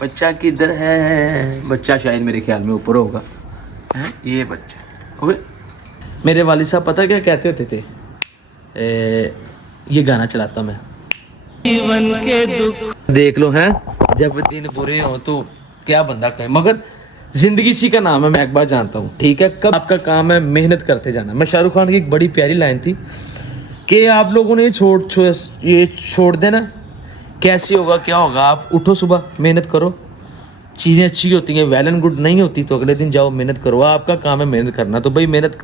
बच्चा किधर है? बच्चा शायद मेरे ख्याल में ऊपर होगा। हैं ये बच्चा। ओए मेरे वालिद साहब पता क्या कहते होते थे? ये गाना चलाता मैं, जीवन के दुख देख लो हैं, जब दिन बुरे हो तो क्या बंदा कहे, मगर जिंदगी इसी का नाम है। मैं एक बार जानता हूँ, ठीक है, कब आपका काम है मेहनत करते जाना। मैं शाहरुख खान की एक बड़ी प्यारी लाइन थी कि आप लोगों ने ये छोड़ देना, कैसे होगा क्या होगा, आप उठो सुबह मेहनत करो, चीज़ें अच्छी होती हैं, वेल एंड गुड नहीं होती तो अगले दिन जाओ मेहनत करो। आपका काम है मेहनत करना, तो भाई मेहनत।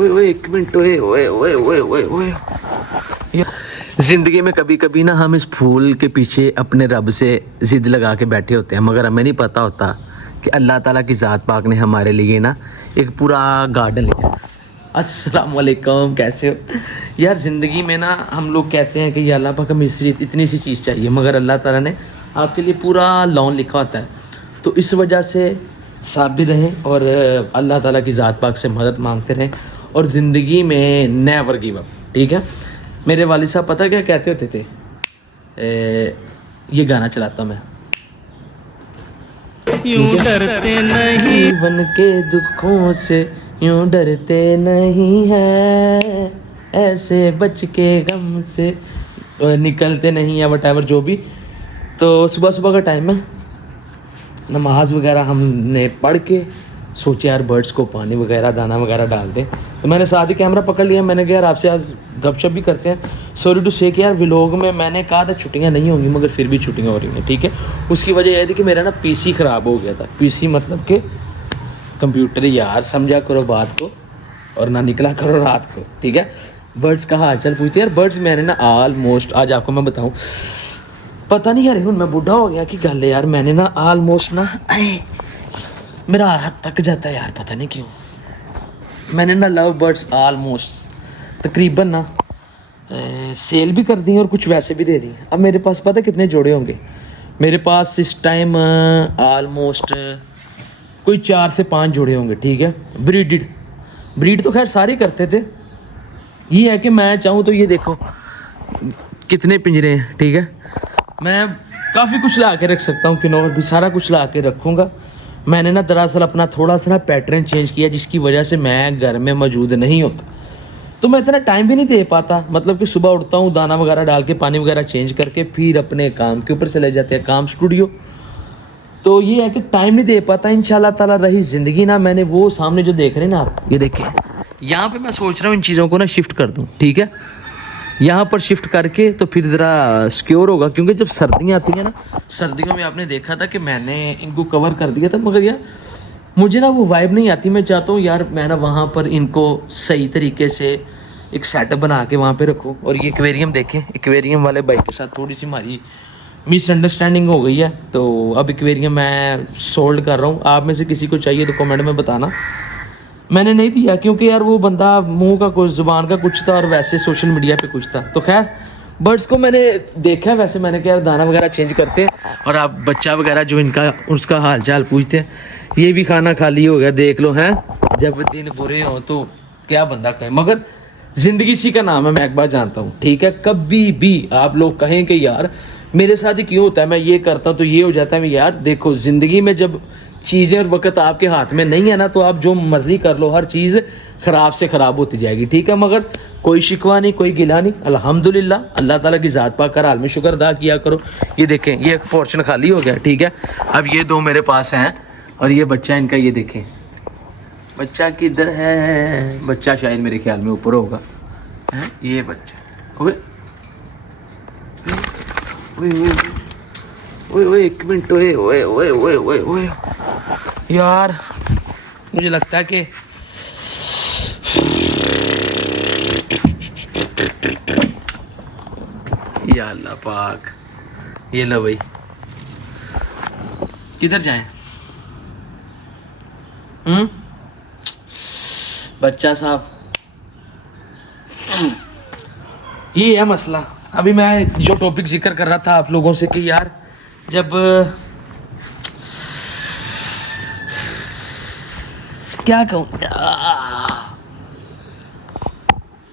ओए एक मिनट, ओए ओए ओए ओए ओए ओए। जिंदगी में कभी कभी ना हम इस फूल के पीछे अपने रब से जिद लगा के बैठे होते हैं, मगर हमें नहीं पता होता कि अल्लाह ताला की ज़ात पाक ने हमारे लिए ना एक पूरा गार्डन लिया। अस्सलाम वालेकुम, कैसे हो यार? ज़िंदगी में ना हम लोग कहते हैं कि या अल्लाह पाक हमें इतनी सी चीज़ चाहिए, मगर अल्लाह ताला ने आपके लिए पूरा लॉन लिखा होता है। तो इस वजह से साबिर रहें और अल्लाह ताला की ज़ात पाक से मदद मांगते रहें और ज़िंदगी में नेवर गिव अप, ठीक है। मेरे वालिद साहब पता क्या कहते होते थे? ये गाना चलाता मैं, यूं डरते नहीं जीवन के दुखों से, यूं डरते नहीं है, ऐसे बच के गम से निकलते नहीं, या वट जो भी। तो सुबह सुबह का टाइम है, नमाज वगैरह हमने पढ़ के सोचे यार बर्ड्स को पानी वगैरह दाना वगैरह डाल दें, तो मैंने साथ ही कैमरा पकड़ लिया। मैंने कहा यार आपसे आज गपशप भी करते हैं। सॉरी टू से कि यार व्लॉग में मैंने कहा था छुट्टियां नहीं होंगी, मगर फिर भी छुट्टियां हो रही हैं, ठीक है। उसकी वजह यह थी कि मेरा ना पीसी ख़राब हो गया था। पीसी मतलब कि कंप्यूटर, यार समझा करो बात को और ना निकला करो रात को, ठीक है। बर्ड्स का हाल चाल पूछते यार। बर्ड्स मैंने ना ऑलमोस्ट, आज आपको मैं बताऊँ, पता नहीं यार हूँ मैं बूढ़ा हो गया कि गल है यार, मैंने ना ऑलमोस्ट ना मेरा हाथ थक जाता है यार, पता नहीं क्यों। मैंने ना लव बर्ड्स ऑलमोस्ट तकरीबन ना सेल भी कर दी और कुछ वैसे भी दे दी। अब मेरे पास पता कितने जोड़े होंगे? मेरे पास इस टाइम ऑलमोस्ट कोई 4 से 5 जोड़े होंगे, ठीक है। ब्रीड तो खैर सारे करते थे। ये है कि मैं चाहूँ तो ये देखो कितने पिंजरे हैं, ठीक है। मैं काफ़ी कुछ ला के रख सकता हूँ, किन्नौर भी सारा कुछ ला के रखूँगा। मैंने ना दरअसल अपना थोड़ा सा ना पैटर्न चेंज किया, जिसकी वजह से मैं घर में मौजूद नहीं होता, तो मैं इतना टाइम भी नहीं दे पाता। मतलब कि सुबह उठता हूँ, दाना वगैरह डाल के पानी वगैरह चेंज करके फिर अपने काम के ऊपर चले जाते हैं, काम स्टूडियो। तो ये है कि टाइम नहीं दे पाता। इंशाल्लाह ताला रही ज़िंदगी ना, मैंने वो सामने जो देख रहे हैं ना आप, ये देखें, यहाँ पे मैं सोच रहा हूँ इन चीज़ों को ना शिफ्ट कर दूँ, ठीक है। यहाँ पर शिफ्ट करके तो फिर ज़रा सिक्योर होगा, क्योंकि जब सर्दियाँ आती हैं ना, सर्दियों में आपने देखा था कि मैंने इनको कवर कर दिया था, मगर यार मुझे ना वो वाइब नहीं आती। मैं चाहता हूँ यार मैं ना वहाँ पर इनको सही तरीके से एक सेटअप बना के वहाँ पे रखूँ। और ये एक्वेरियम देखें, एक्वेरियम वाले भाई के साथ थोड़ी सी हमारी मिसअंडरस्टैंडिंग हो गई है, तो अब एक्वेरियम मैं सोल्ड कर रहा हूँ। आप में से किसी को चाहिए तो कमेंट में बताना। मैंने नहीं दिया क्योंकि यार वो बंदा मुंह का कुछ, जुबान का कुछ था और वैसे सोशल मीडिया पे कुछ था। तो खैर बर्ड्स को मैंने देखा, वैसे मैंने कहा दाना वगैरह चेंज करते हैं। और आप बच्चा वगैरह जो इनका उसका हाल चाल पूछते हैं। ये भी खाना खाली हो गया, देख लो हैं, जब दिन बुरे हो तो क्या बंदा कहे, मगर ज़िंदगी इसी का नाम है। मैं एक बार जानता हूँ, ठीक है। कभी भी आप लोग कहें कि यार मेरे साथ ही क्यों होता है, मैं ये करता हूँ तो ये हो जाता है, यार देखो ज़िंदगी में जब चीज़ें और वक्त आपके हाथ में नहीं है ना, तो आप जो मर्जी कर लो, हर चीज़ ख़राब से ख़राब होती जाएगी, ठीक है। मगर कोई शिकवा नहीं, कोई गिला नहीं, अल्हम्दुलिल्लाह, अल्लाह ताला की ज़ात पाक का हाल में शुक्र अदा किया करो। ये देखें, ये एक पोर्शन खाली हो गया, ठीक है। अब ये 2 मेरे पास हैं और ये बच्चा इनका, ये देखें, बच्चा किधर है? बच्चा शायद मेरे ख्याल में ऊपर होगा। हैं ये बच्चा। ओए ओए ओए ओए एक मिनट, ओए ओए ओए ओए ओए ओए यार, मुझे लगता है कि या अल्लाह पाक, ये लो भाई, किधर जाएं? बच्चा साहब, ये है मसला। अभी मैं जो टॉपिक जिक्र कर रहा था आप लोगों से कि यार जब क्या कहूँ,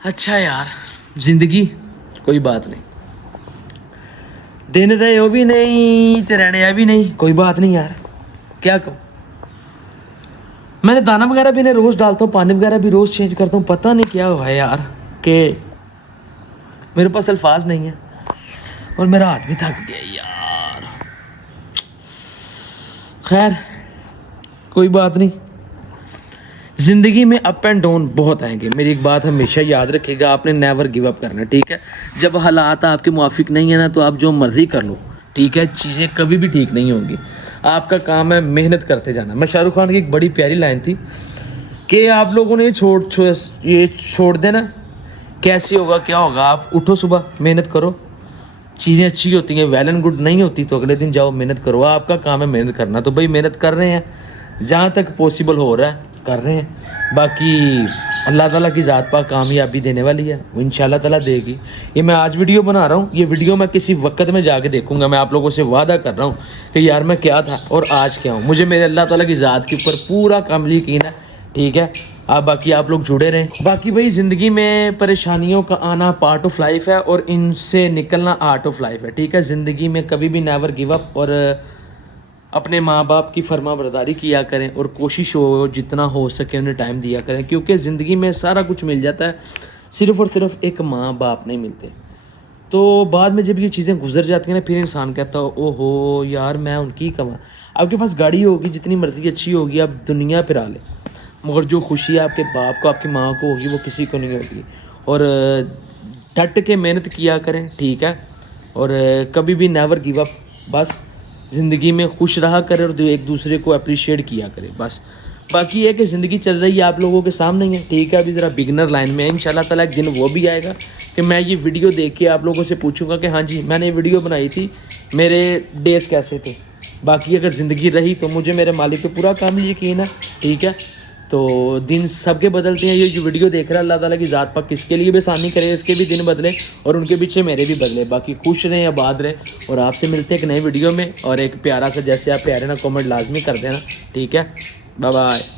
अच्छा यार ज़िंदगी कोई बात नहीं। दिन रहे हो भी नहीं ते रहने भी नहीं, कोई बात नहीं यार, क्या कहूँ। मैंने दाना वगैरह भी नहीं रोज़ डालता हूँ, पानी वगैरह भी रोज़ चेंज करता हूँ। पता नहीं क्या हुआ है यार कि मेरे पास अल्फाज नहीं है और मेरा हाथ भी थक गया यार। खैर कोई बात नहीं, ज़िंदगी में अप एंड डाउन बहुत आएंगे। मेरी एक बात हमेशा याद रखिएगा, आपने नेवर गिव अप करना, ठीक है। जब हालात आपके मुआफिक नहीं है ना, तो आप जो मर्ज़ी कर लो, ठीक है। चीज़ें कभी भी ठीक नहीं होंगी, आपका काम है मेहनत करते जाना। मैं शाहरुख खान की एक बड़ी प्यारी लाइन थी कि आप लोगों ने ये छोड़ देना, कैसे होगा क्या होगा। आप उठो सुबह, मेहनत करो, चीज़ें अच्छी होती हैं, वेल एंड गुड नहीं होती तो अगले दिन जाओ मेहनत करो। आपका काम है मेहनत करना, तो भाई मेहनत कर रहे हैं, जहाँ तक पॉसिबल हो रहा है कर रहे हैं। बाकी अल्लाह ताला की ज़ात पाक कामयाबी देने वाली है, वो इंशाल्लाह ताला देगी। ये मैं आज वीडियो बना रहा हूँ, ये वीडियो मैं किसी वक्त में जाके देखूंगा। मैं आप लोगों से वादा कर रहा हूँ कि यार मैं क्या था और आज क्या हूँ। मुझे मेरे अल्लाह ताला की ज़ात के ऊपर पूरा कामिल यकीन है, ठीक है। बाकी आप लोग जुड़े रहें। बाकी भाई ज़िंदगी में परेशानियों का आना पार्ट ऑफ लाइफ है और इनसे निकलना आर्ट ऑफ लाइफ है, ठीक है। ज़िंदगी में कभी भी नेवर गिव अप और अपने माँ बाप की फरमाबरदारी किया करें और कोशिश हो जितना हो सके उन्हें टाइम दिया करें, क्योंकि ज़िंदगी में सारा कुछ मिल जाता है, सिर्फ़ और सिर्फ एक माँ बाप नहीं मिलते। तो बाद में जब ये चीज़ें गुजर जाती हैं ना, फिर इंसान कहता है ओहो यार मैं उनकी कमा। आपके पास गाड़ी होगी जितनी मर्जी अच्छी होगी, आप दुनिया फिरा ले, मगर जो खुशी आपके बाप को आपकी माँ को होगी वो किसी को नहीं होगी। और डट के मेहनत किया करें, ठीक है। और कभी भी नेवर गिव अप, बस ज़िंदगी में खुश रहा करें और एक दूसरे को अप्रिशिएट किया करें बस। बाकी ये कि ज़िंदगी चल रही है आप लोगों के सामने ही है, ठीक है। अभी ज़रा बिगनर लाइन में है, इंशाल्लाह ताला एक दिन वो भी आएगा कि मैं ये वीडियो देख के आप लोगों से पूछूंगा कि हाँ जी मैंने ये वीडियो बनाई थी, मेरे डेज़ कैसे थे। बाकी अगर ज़िंदगी रही तो मुझे मेरे मालिक पे पूरा कामिल यकीन है, ठीक है। तो दिन सबके बदलते हैं, ये जो वीडियो देख रहा है अल्लाह ताला की ज़ात पाक किसके लिए भी आसानी करे, इसके भी दिन बदले और उनके पीछे मेरे भी बदले। बाकी खुश रहें, आबाद रहें और आपसे मिलते हैं एक नई वीडियो में। और एक प्यारा सा, जैसे आप प्यारे ना कमेंट लाजमी कर देना, ठीक है। Bye bye.